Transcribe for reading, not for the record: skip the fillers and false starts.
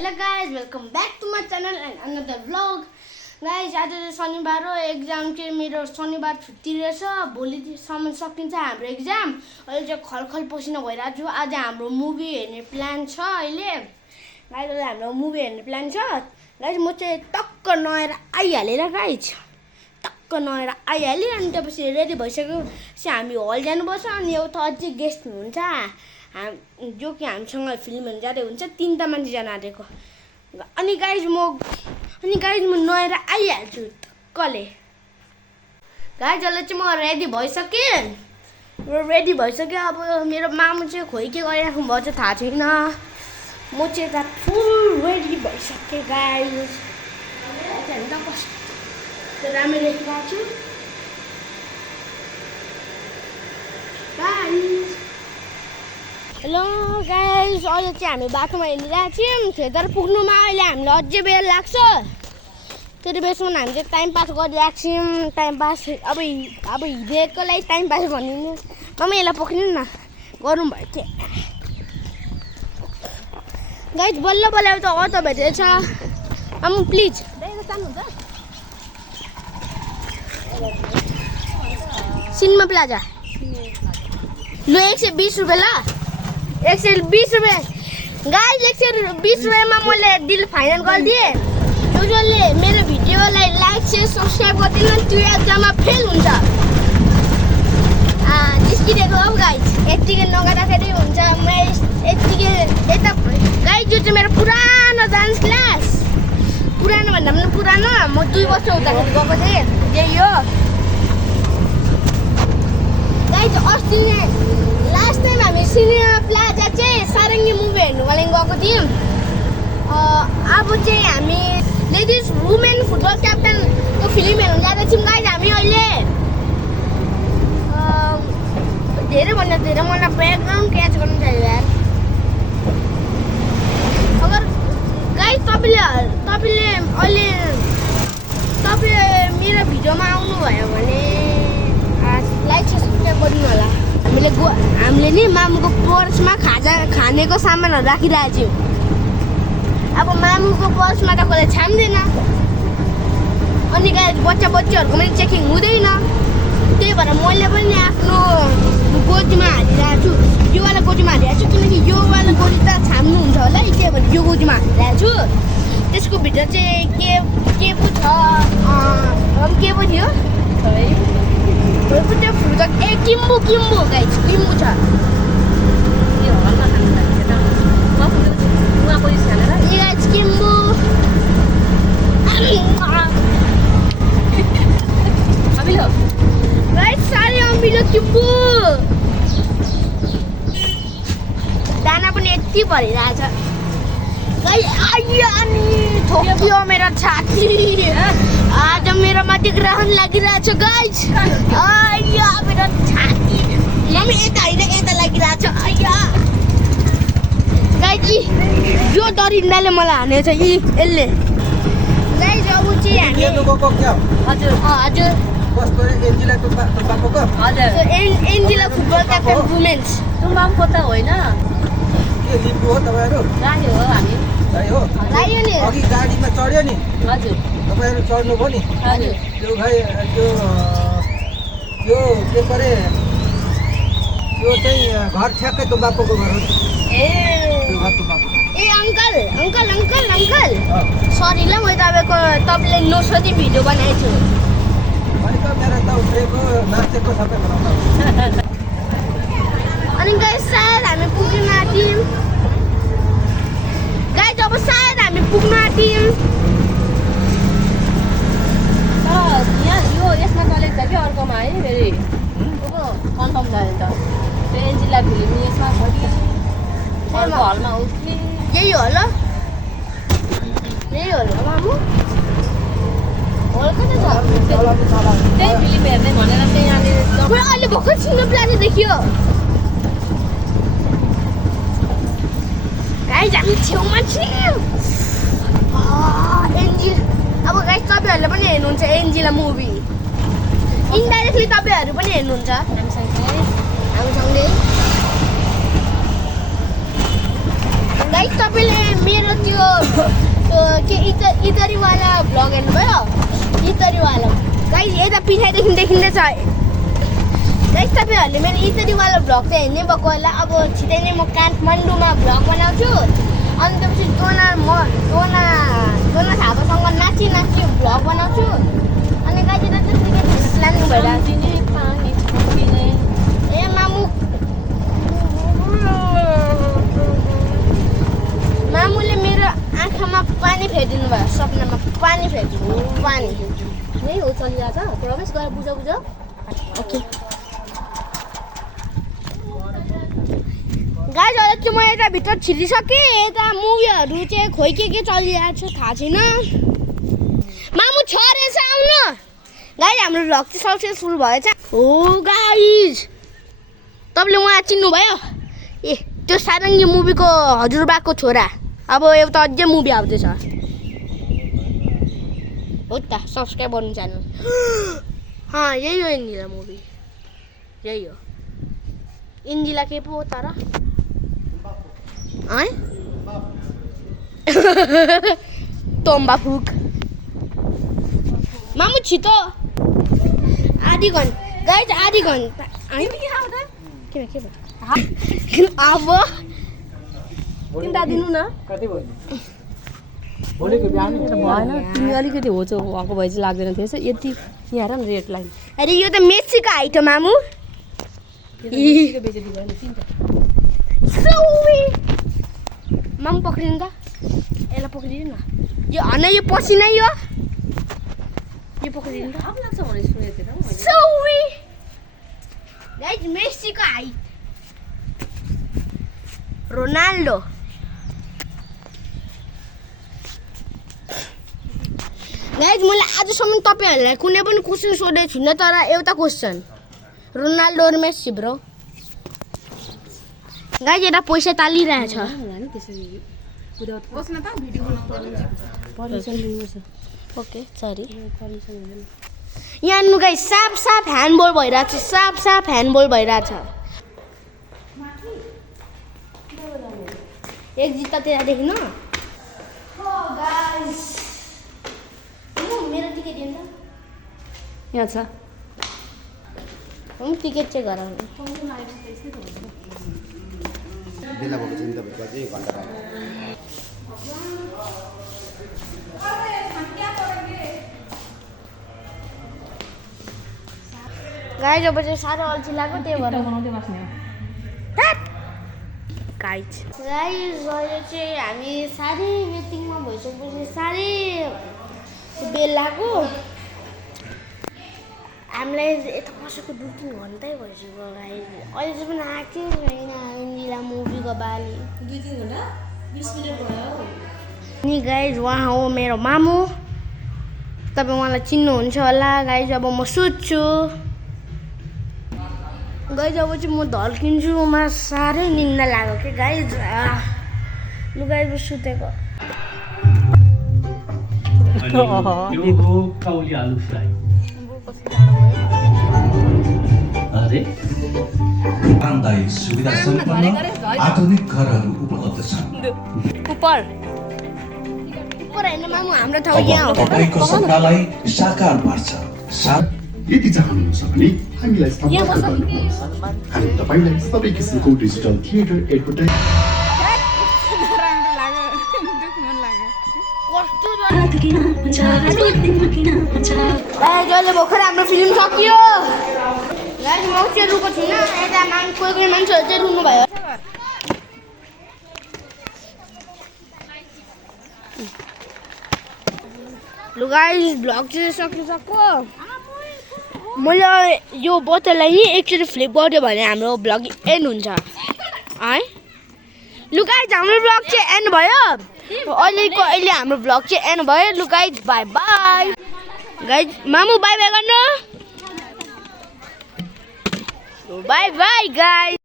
Hello guys, welcome back to my channel and another vlog. Guys, आज शनिबार हो, exam चाहिँ मेरो शनिबार छुट्टी रहेछ। भोलिसम्म सकिन्छ हाम्रो एक्जाम। अहिले चाहिँ खलखल पसिना भइरहेको छु। आज हाम्रो मुभी हेर्ने प्लान छ अहिले। गाइस, अहिले हाम्रो मुभी हेर्ने प्लान छ। गाइस, म चाहिँ टक्क नुहाएर आइहालेँ गाइस। टक्क नुहाएर आइहालेँ अनि त्यसपछि रेडी भइसकेपछि हामी हल जानुपर्छ। अनि एउटा अझै गेस्ट हुनुहुन्छ जो कि हामीसँग फिल्म हेर्न जाँदै हुन्छ। 3टा मान्छे जान आँटेको। अनि गाइज म नुहाएर आइहाल्छु टक्कले। गाइज अहिले चाहिँ म रेडी भइसकेँ। अब मेरो मामु चाहिँ खोइ के गरिराख्नु भयो चाहिँ थाहा छैन। म चाहिँ यता फुल रेडी भइसकेँ गाइज। कस्तो राम्रो देखिरहेको छु गाइज। हेलो गाइस, अहिले चाहिँ हामी बाटोमा हिँडिरहेको छौँ। थिएटर पुग्नुमा अहिले हामीलाई अझै बेर लाग्छ। त्यति बेरसम्म हामी चाहिँ टाइम पास गरिरहेको छौँ। टाइम पास अब हिँडेको लागि टाइम पास भनिदिनु। मम्मी यसलाई पक्रिनु न, गरौँ भयो के गाइस। बल्ल त अटो भेटेछ। आम्म प्लिज सिनेमा प्लाजा लु 120 रुपियाँ ल। 120 रुपियाँ गाइस। 120 रुपियाँमा मैले डिल फाइनल गरिदिएँ। जसले मेरो भिडियोलाई लाइक शेयर सब्सक्राइब गरिदिनु त्यो एक्जाममा फेल हुन्छ। निस्किदिएको हो गाइस। यतिकै नगर्दाखेरि हुन्छ। म यतिकै यता गाइस, जो चाहिँ मेरो पुरानो डान्स क्लास, पुरानो भन्दा पनि पुरानो, म 2 वर्ष हुँदाखेरि गएको थिएँ। यही हो गाइस। अस्ति नै लास्ट टाइम हामी सिनेमा प्लाजा चाहिँ सारङ्गी मुभी हेर्नुको लागि गएको थियौँ। अब चाहिँ हामी लेडिज वुमेन फुटबल क्याप्टनको फिल्म हेर्नु जाँदैछौँ गाइस हामी अहिले। धेरैभन्दा धेरै मलाई ब्याकग्राउन्ड क्याच गर्नु चाहियो यार। अगर गाइस तपाईँले मेरो भिडियोमा आउनुभयो भने लाइक सब्सक्राइब गरिदिनु होला। हामीले नि मामुको पर्समा खानेको सामानहरू राखिरहेको छौँ। अब मामुको पर्समा त कसैले छाम्दैन। अनि गाइस बच्चाहरूको पनि चेकिङ हुँदैन। त्यही भएर मैले पनि आफ्नो गोजीमा हालिरहेको छु। योवाला गोजीमा हालिरहेको छु किनकि योवाला गोजी त छाम्नुहुन्छ होला। त्यही भएर यो गोजीमा हालिरहेको छु। त्यसको भित्र चाहिँ के पो छ, के पो थियो त्यो फुल ए किम्बु गाइस, किम्बु छ। गाइस किम्बु गाइस साह्रै अमिलो किम्बु। दाना पनि यति भरिरहेछ गाइस। अनि ठोक्यो मेरो छाती। आज मेरो माथि ग्रहण लागिरहेछ गाइस। मेरो छाती मम्मी यता होइन यता लागिरहेछ। गाइस यो डरिन्दाले मलाई हानेछ यसले गाइस। अब चाहिँ हामी हजुर एन्जिला फुटबल क्याप्टन वुमेन्स तुम्बाको त होइन लाग्यो नि। अघि गाडीमा चढ्यो नि हजुर तपाईँहरू चढ्नुभयो नि। हजुर त्यो भाइ यो के परे यो चाहिँ घर ठ्याक्कै तुम्बाकोको घर हो। ए अङ्कल सरी ल, मैले तपाईँले नसोधी भिडियो बनाएको छु। मेरो त उफ्रेको नाचेको सबै बनाउँदा अनि गाइस सायद हामी पुग्न आँट्यौँ गाइस। अब सायद हामी पुग्न आँट्यौँ। तर यहाँ यो यसमा चलेको छ कि अर्कोमा है फेरि कन्फर्म भयो त। त्यो एन्जिला फिल्म यसमा छ कि अर्को हलमा हो कि यही हो ल मामु। हल कता छ? त्यही फिल्म हेर्ने भनेर चाहिँ यहाँनिर अहिले भर्खर सिनेमा प्लाजा देखियो गाइस। हामी छेउमा छौँ। अब गाइस तपाईँहरूले पनि हेर्नुहुन्छ एन्जिला मुभी। इन्डाइरेक्टली तपाईँहरू पनि हेर्नुहुन्छ हामीसँगै। गाइस तपाईँले मेरो त्यो के इतरीवाला भ्लग हेर्नुभयो इतरीवाला गाइस यता पछाडिदेखि देखिँदैछ गाइस तपाईँहरूले मेरो इतरीवाला भ्लग चाहिँ हेर्नै भएको होला अब छिटै नै म काठमाडौँमा भ्लग बनाउँछु अनि त्यसपछि दोना थापासँग नाची भ्लग बनाउँछु अनि गाइस यता त्यतिकै लानु भइरहेको ए मामुले मेरो आँखामा पानी फ्याँकिदिनु भयो सपनामा पानी फ्याँकिदिनु पानी यही हो चलिरहेछ प्रवेश गरेर बुझ ओके गाइस अहिले चाहिँ म यता भित्र छिरिसकेँ यता मुभीहरू चाहिँ खोइ के चलिरहेको छ थाहा छैन मामु छ रहेछ आउनु गाइस हाम्रो भ्लग चाहिँ सक्सेसफुल भएछ हो गाइस तपाईँले उहाँ चिन्नुभयो ए त्यो सारङ्गी मुभीको हजुरबाको छोरा अब एउटा अझै मुभी आउँदैछ हो त सब्सक्राइब गर्नु च्यानल यही हो इन्जिला मुभी यही हो इन्जिला के पो हो तर तोम्बा फुक मामु छिटो आधी घन्टा गाइस आधी घन्टा के अब तिनवटा दिनु न कति भयो भोलिको बिहान भएन तिमी अलिकति होचो भएको भए चाहिँ लाग्दैन थिएछ यति यहाँ हेर न रेट लाइन अरे यो त मेसीको हाइट हो मामु बेचेको भएन तिनवटा मामु पक्रिनु त यसलाई पक्रिदिनु न यो होइन यो पसिना यो पक्रिदिनु त थाहा लाग्छ भने सुनेको थिएँ त सौवी गाइस मेसीको हाइट रोनाल्डो गाइस मैले आजसम्म तपाईँहरूलाई कुनै पनि क्वेसन सोधेको छुइनँ तर एउटा क्वेसन रोनाल्डो र मेसी ब्रो गाइस यता पैसा तालिरहेछ ओके सरी यहाँ नु गाइस साफ ह्यान्डबल भइरहेछ साफ ह्यान्डबल भइरहेछ एक जित्ता त्यहाँ देख्नु मेरो टिकट दिन्छ यहाँ छ टिकट चाहिँ गराउनु बेला भएको छ नि तपाईँको अझै घन्टा बाद गाइस अब चाहिँ साह्रो अल्छी लाग्यो त्यही भएर बनाउँदै बस्ने गाइस अहिले चाहिँ हामी साह्रै वेटिङमा भइसकेपछि साह्रै बेल लाग्यो हामीलाई यता बसेको 2-3 घन्टै भइसक्यो गाइस अहिले चाहिँ पनि आएकै छैन इन्जिला मुभीको बाली 2-3 घन्टा 20 मिनट भयो नि गाइस उहाँ हो मेरो मामु तपाईँ उहाँलाई चिन्नुहुन्छ होला गाइस अब म सुत्छु गाइस अब चाहिँ म ढल्किन्छु मलाई साह्रै निन्दा लाग्यो कि गाइस लु गाइस सुतेको यो हो काउली आलु फ्राई अरे आरामदायी सुविधा सम्पन्न आधुनिक घरहरू उपलब्ध छन् उपर होइन मामु हाम्रो ठाउँ यहाँ हो तपाईँको सपनालाई साकार पार्छ यदि चाहनुहुन्छ भने हामीलाई सम्पर्क गर्नुहोस् हामी तपाईँलाई सबै किसिमको डिजिटल थिएटर एडभर्टाइज जहिले भर्खर हाम्रो फिल्म सकियो गाइस म चाहिँ रुको छुइनँ यता कोही मान्छेहरू चाहिँ रुनु भयो लु गाइस भ्लग चाहिँ सकिसक्यो मैले यो बोतललाई नि एकचोटि फ्लिप गर्यो भने हाम्रो भ्लग एन्ड हुन्छ है लु गाइस हाम्रो भ्लग चाहिँ एन्ड भयो अहिले हाम्रो भ्लग चाहिँ एन्ड भयो लु गाइस बाई बाई गाइस मामु बाई बाई गर्नु बाई बाई गाइस